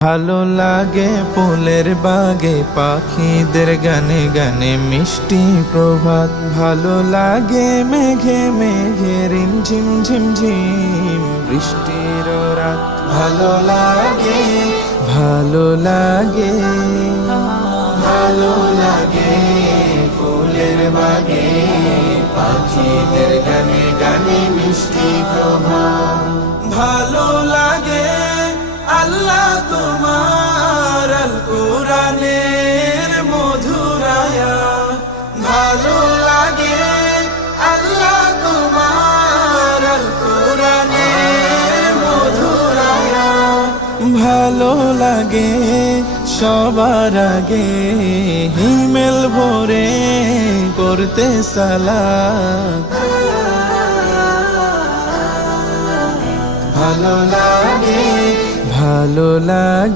ভালো লাগে ফুলের বাগে পাখিদের গানে গানে মিষ্টি প্রভাত। ভালো লাগে মেঘে মেঘে রিমঝিম ঝিমঝিম বৃষ্টির রাত। ভালো লাগে ভালো লাগে ভালো লাগে ফুলের বাগে পাখিদের গানে গানে মিষ্টি প্রভাত। ভালো লাগে আল্লাহ তোমার আল কোরআনের মধুর আয়াত। ভালো লাগে আল্লাহ তোমার আল কোরআনের মধুর আয়াত। ভালো লাগে সবার আগে হিমেল ভরে করতে সালাত। ভালো লাগে ভালো লাগে।